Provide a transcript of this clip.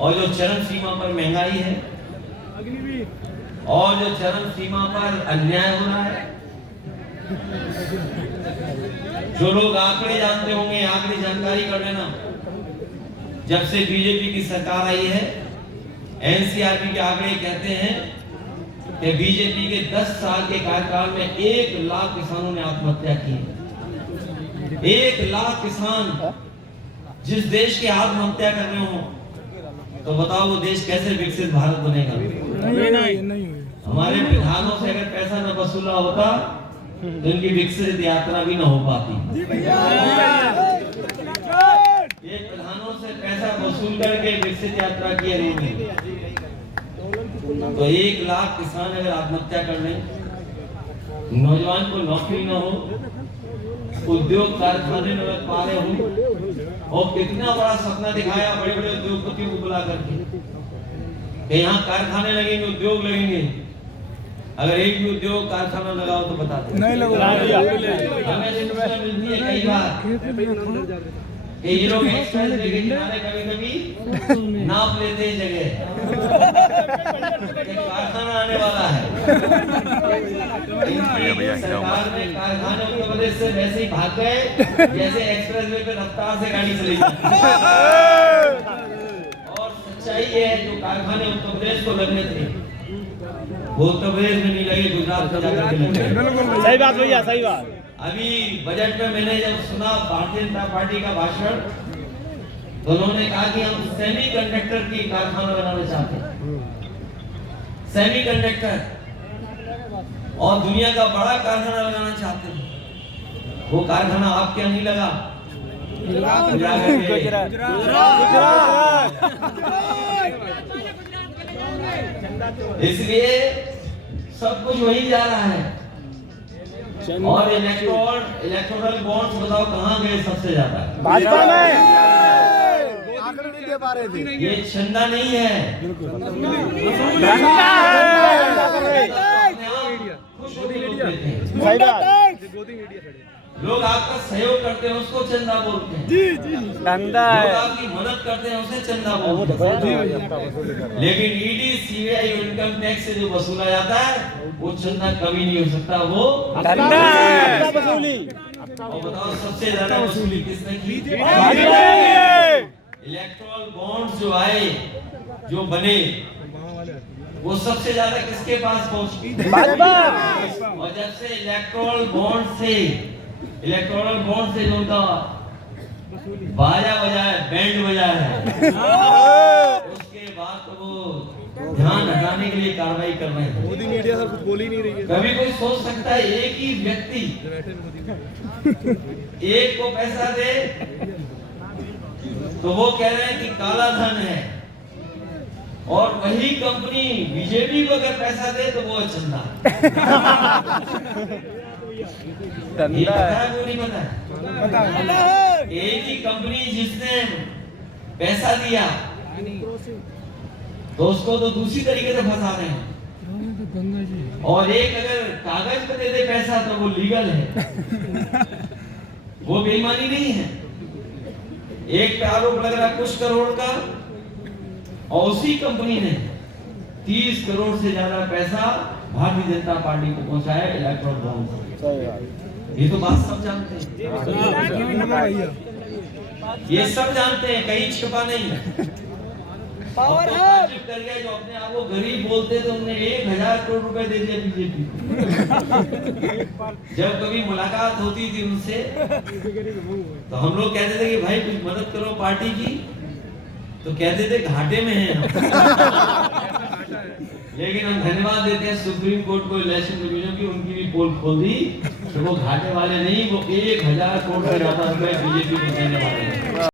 और जो चरम सीमा पर महंगाई है और जो चरम सीमा पर अन्याय हो रहा है। जो लोग आंकड़े जानते होंगे, आंकड़े जानकारी कर लेना। जब से बीजेपी की सरकार आई है, एनसीआरबी के आंकड़े कहते हैं कि बीजेपी के 10 साल के कार्यकाल में 1 लाख किसानों ने आत्महत्या की। 1 लाख किसान जिस देश की आत्महत्या कर रहे हो, तो बताओ वो देश कैसे विकसित भारत बनेगा? नहीं। हमारे विधानों से अगर पैसा न वसूला होता तो इनकी विकसित यात्रा भी न हो पाती। ये प्रधानों से पैसा वसूल करके विकसित यात्रा की है। तो 1 लाख किसान अगर आत्महत्या कर लें, नौजवान को नौकरी न हो, उद्योग कारखाने न लग पा रहे हो, और कितना बड़ा सपना दिखाया बड़े बड़े उद्योगपतियों को बुला करके यहाँ कारखाने लगेंगे, उद्योग लगेंगे। अगर एक भी उद्योग कारखाना लगाओ तो बता दो नहीं लगा। हमें सूचना मिलती है कई बार कि ये लोग एक्सप्रेस वे के किनारे कभी-कभी नाप लेते हैं जगह कि कारखाना आने वाला है। सरकार ने कारखाने उत्तर प्रदेश से वैसे ही भाग गए जैसे एक्सप्रेस वे पे रफ्तार से गाड़ी चली जाती है। और सच्चाई ये है, जो कारखाने उत्तर प्रदेश को लगने थे वो उत्तर प्रदेश में नहीं लगे, गुजरात में जाकर लगे। सही बात भैया, सही बात। अभी बजट में मैंने जब सुना भारतीय जनता पार्टी का भाषण, तो उन्होंने कहा कि हम सेमीकंडक्टर की कारखाना बनाना चाहते हैं। सेमीकंडक्टर और दुनिया का बड़ा कारखाना लगाना चाहते हैं। वो कारखाना आपके यहाँ नहीं लगा, इसलिए सब कुछ वही जा रहा है। और इलेक्टोरल बॉन्ड्स बताओ कहाँ गए सबसे ज्यादा? भाजपा में। आंकड़े नहीं दे पा रहे थे। ये चंदा नहीं है, सही बात। लोग आपका सहयोग करते हैं उसको चंदा बोलते हैं। चंदा है। लोग आपकी मदद करते हैं उसे चंदा बोलते हैं। लेकिन ईडी, सीबीआई, इनकम टैक्स से जो वसूला जाता है वो चंदा कभी नहीं हो सकता, वो चंदा है। वसूली। और बताओ सबसे ज्यादा वसूली किसने की? इलेक्टोरल बॉन्ड्स जो आए, जो बने, वो सबसे ज्यादा किसके पास पहुंची? और जब से इलेक्टोरल बॉन्ड से जो उनका बाजा बजाया, बैंड बजाया है, उसके बाद तो वो ध्यान हटाने के लिए कार्रवाई कर रहे हैं। मोदी मीडिया सर कुछ बोल ही नहीं रही है। कभी कोई सोच सकता है एक ही व्यक्ति एक को पैसा दे तो वो कह रहे हैं कि काला धन है, और वही कंपनी बीजेपी को अगर पैसा दे तो वो चंदा। ये पता है वो नहीं पता है? एक ही कंपनी जिसने पैसा दिया तो उसको तो दूसरी तरीके से फंसा रहे हैं, और एक अगर कागज पे दे दे पैसा तो वो लीगल है, वो बेईमानी नहीं है। एक पे आरोप लग रहा कुछ करोड़ का, और उसी कंपनी ने 30 करोड़ से ज्यादा पैसा भारतीय जनता पार्टी को पहुंचाया इलेक्ट्रॉल बॉन्ड से। ये तो बात सब जानते हैं, ये सब जानते हैं, कहीं छिपा नहीं है। पावर है कर गया, जो अपने आप को गरीब बोलते तो उन्हें 1000 करोड़ रुपए दे दिया बीजेपी को। जब कभी मुलाकात होती थी उनसे तो हम लोग कहते थे कि भाई कुछ मदद करो पार्टी की, तो कहते थे घाटे में हैं हम। लेकिन हम धन्यवाद देते हैं सुप्रीम कोर्ट को, इलेक्शन कमीशन की, उनकी भी पोल खोल दी तो वो घाटे वाले नहीं, वो 1000 करोड़ से ज्यादा रुपए बीजेपी को देने वाले हैं।